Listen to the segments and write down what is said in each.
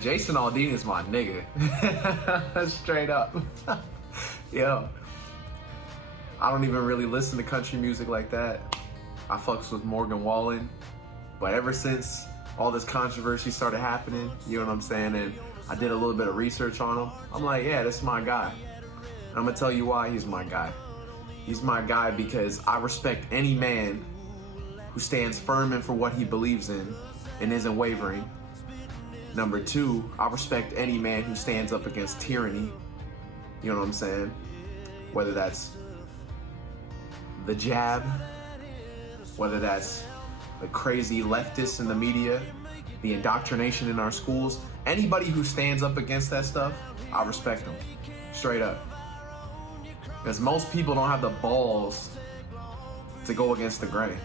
Jason Aldean is my nigga. Straight up. Yo. I don't even really listen to country music like that. I fucks with Morgan Wallen. But ever since all this controversy started happening, you know what I'm saying, and I did a little bit of research on him, I'm like, yeah, this is my guy. And I'm gonna tell you why he's my guy. He's my guy because I respect any man who stands firm in for what he believes in and isn't wavering. Number two, I respect any man who stands up against tyranny. You know what I'm saying? Whether that's the jab, whether that's the crazy leftists in the media, the indoctrination in our schools, anybody who stands up against that stuff, I respect them. Straight up. Because most people don't have the balls to go against the grain.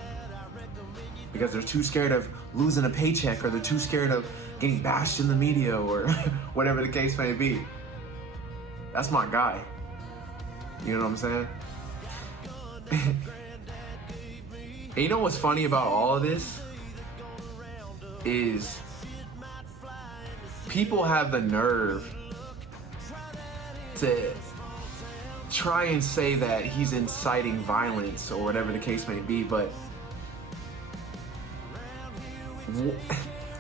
Because they're too scared of losing a paycheck, or they're too scared of getting bashed in the media, or whatever the case may be. That's my guy. You know what I'm saying? And you know what's funny about all of this? Is people have the nerve to try and say that he's inciting violence or whatever the case may be, but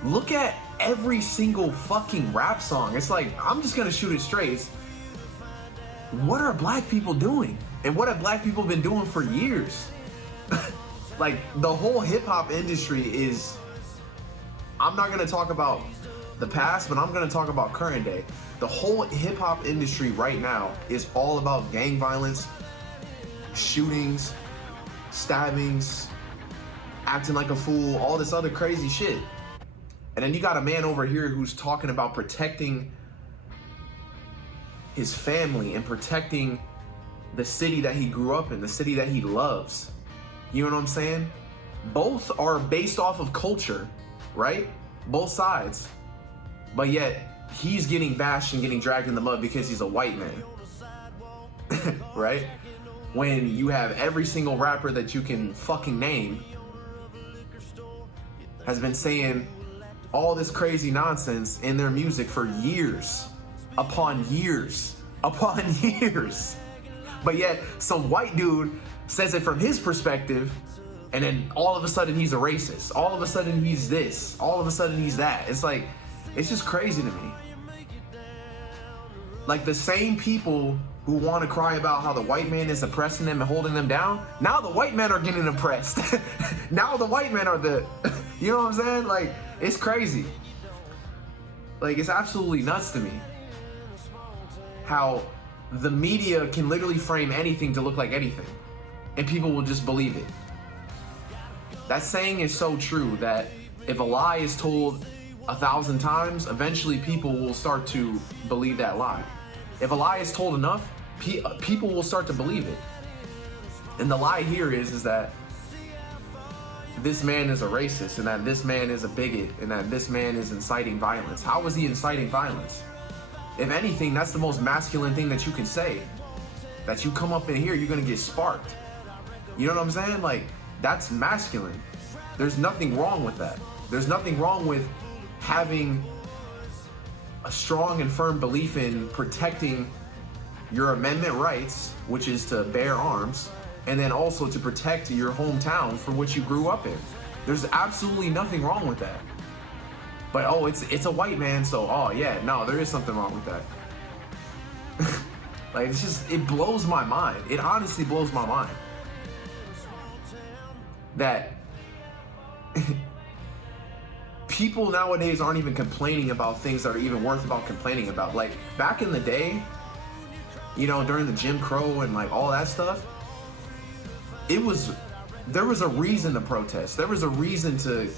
look at every single fucking rap song. It's like, I'm just gonna shoot it straight. It's, what are black people doing? And what have black people been doing for years? Like, the whole hip-hop industry is, I'm not gonna talk about the past, but I'm gonna talk about current day. The whole hip-hop industry right now is all about gang violence, shootings, stabbings, acting like a fool, all this other crazy shit. And then you got a man over here who's talking about protecting his family and protecting the city that he grew up in, the city that he loves. You know what I'm saying? Both are based off of culture, right? Both sides. But yet, he's getting bashed and getting dragged in the mud because he's a white man. Right? When you have every single rapper that you can fucking name has been saying all this crazy nonsense in their music for years upon years upon years. But yet, some white dude says it from his perspective, and then all of a sudden he's a racist. All of a sudden he's this. All of a sudden he's that. It's like, it's just crazy to me. Like, the same people who want to cry about how the white man is oppressing them and holding them down, now the white men are getting oppressed. Now the white men are the, you know what I'm saying? Like, it's crazy. Like, it's absolutely nuts to me how the media can literally frame anything to look like anything, and people will just believe it. That saying is so true that if a lie is told 1,000 times, eventually people will start to believe that lie. If a lie is told enough, people will start to believe it. And the lie here is that this man is a racist, and that this man is a bigot, and that this man is inciting violence. How is he inciting violence? If anything, that's the most masculine thing that you can say. That you come up in here, you're gonna get sparked. You know what I'm saying? Like, that's masculine. There's nothing wrong with that. There's nothing wrong with having a strong and firm belief in protecting your amendment rights, which is to bear arms, and then also to protect your hometown from which you grew up in. There's absolutely nothing wrong with that. But oh, it's a white man, so oh yeah, no, there is something wrong with that. Like, it's just, it blows my mind. It honestly blows my mind that people nowadays aren't even complaining about things that are even worth about complaining about. Like, back in the day, you know, during the Jim Crow and like all that stuff, there was a reason to protest. There was a reason to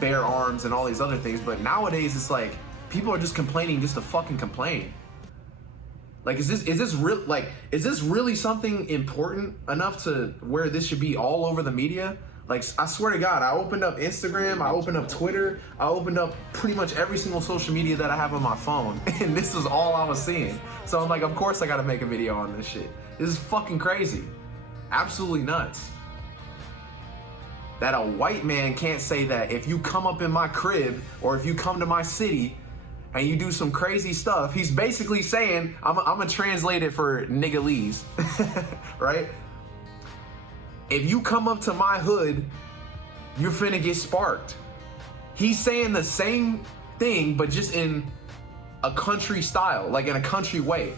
bear arms and all these other things. But nowadays, it's like people are just complaining just to fucking complain. Like, is this really something important enough to where this should be all over the media? Like, I swear to God, I opened up Instagram, I opened up Twitter, I opened up pretty much every single social media that I have on my phone, and this was all I was seeing. So I'm like, of course I gotta make a video on this shit. This is fucking crazy. Absolutely nuts. That a white man can't say that if you come up in my crib or if you come to my city and you do some crazy stuff, he's basically saying, I'm gonna translate it for niggalese, right? If you come up to my hood, you're finna get sparked. He's saying the same thing, but just in a country style, like in a country way.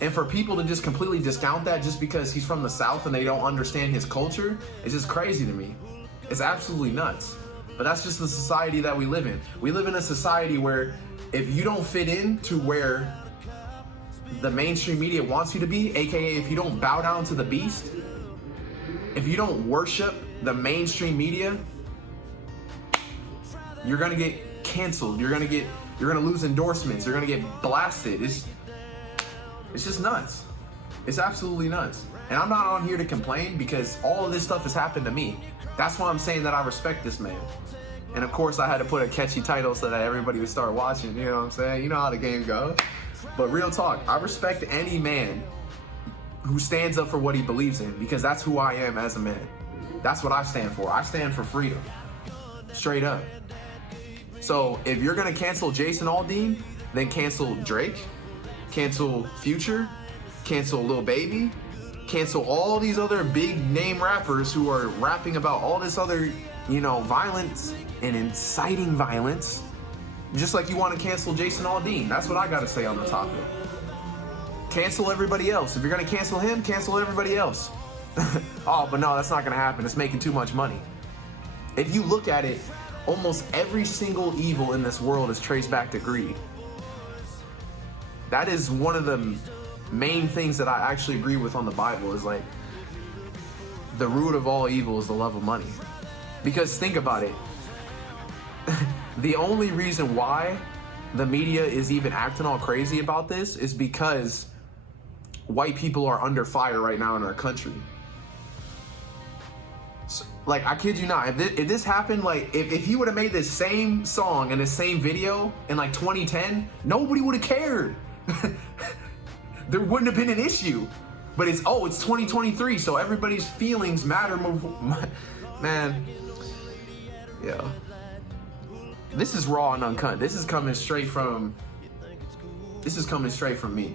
And for people to just completely discount that just because he's from the South and they don't understand his culture, it's just crazy to me. It's absolutely nuts. But that's just the society that we live in. We live in a society where if you don't fit in to where the mainstream media wants you to be, aka if you don't bow down to the beast, if you don't worship the mainstream media, you're gonna get canceled. You're gonna lose endorsements. You're gonna get blasted. It's just nuts. It's absolutely nuts. And I'm not on here to complain because all of this stuff has happened to me. That's why I'm saying that I respect this man. And of course I had to put a catchy title so that everybody would start watching, you know what I'm saying? You know how the game goes. But real talk, I respect any man who stands up for what he believes in because that's who I am as a man. That's what I stand for. I stand for freedom. Straight up. So if you're gonna cancel Jason Aldean, then cancel Drake, cancel Future, cancel Lil Baby, cancel all these other big name rappers who are rapping about all this other, violence and inciting violence, just like you want to cancel Jason Aldean. That's what I got to say on the topic. Cancel everybody else. If you're going to cancel him, cancel everybody else. Oh, but no, that's not going to happen. It's making too much money. If you look at it, almost every single evil in this world is traced back to greed. That is one of the main things that I actually agree with on the Bible is like the root of all evil is the love of money. Because think about it. The only reason why the media is even acting all crazy about this is because white people are under fire right now in our country. So, like, I kid you not, if this happened, like, if he would have made this same song and this same video in like 2010, nobody would have cared. There wouldn't have been an issue. But it's 2023, so everybody's feelings matter more. Man, yeah. This is raw and uncut. This is coming straight from me.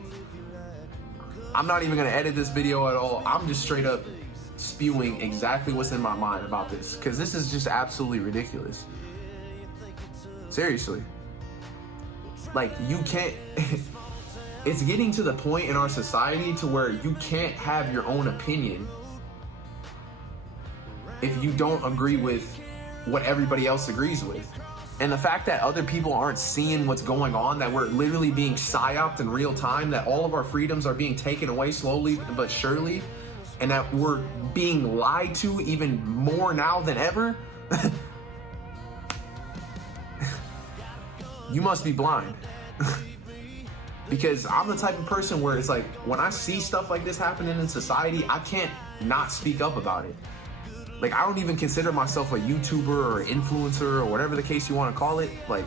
I'm not even gonna edit this video at all. I'm just straight up spewing exactly what's in my mind about this, because this is just absolutely ridiculous. Seriously. Like, you can't... It's getting to the point in our society to where you can't have your own opinion if you don't agree with what everybody else agrees with. And the fact that other people aren't seeing what's going on, that we're literally being psyoped in real time, that all of our freedoms are being taken away slowly but surely, and that we're being lied to even more now than ever, you must be blind. Because I'm the type of person where it's like, when I see stuff like this happening in society, I can't not speak up about it. Like, I don't even consider myself a YouTuber or influencer or whatever the case you want to call it. Like,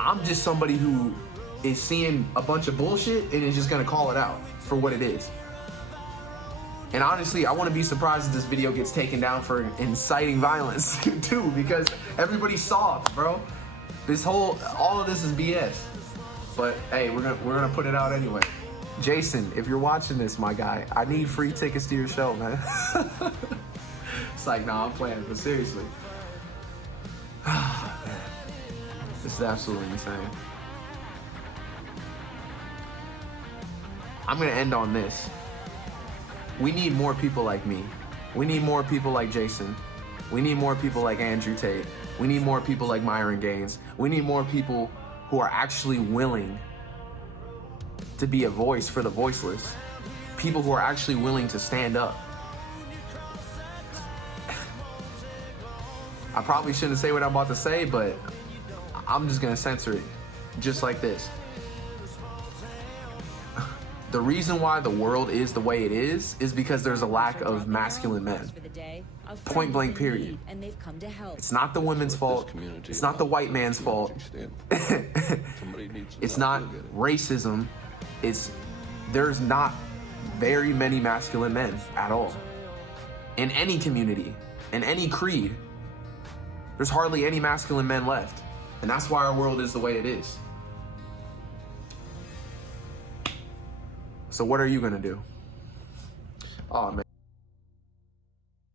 I'm just somebody who is seeing a bunch of bullshit and is just going to call it out for what it is. And honestly, I wouldn't be surprised if this video gets taken down for inciting violence too, because everybody's soft, bro. All of this is BS. But hey, we're gonna put it out anyway. Jason, if you're watching this, my guy, I need free tickets to your show, man. It's like, nah, I'm playing, but seriously. This is absolutely insane. I'm gonna end on this. We need more people like me. We need more people like Jason. We need more people like Andrew Tate. We need more people like Myron Gaines. We need more people who are actually willing to be a voice for the voiceless. People who are actually willing to stand up. I probably shouldn't say what I'm about to say, but I'm just gonna censor it just like this. The reason why the world is the way it is because there's a lack of masculine men. Point blank period. It's not the women's fault. It's not the white man's fault. It's not racism. There's not very many masculine men at all. In any community, in any creed, there's hardly any masculine men left. And that's why our world is the way it is. So what are you gonna do? Oh man.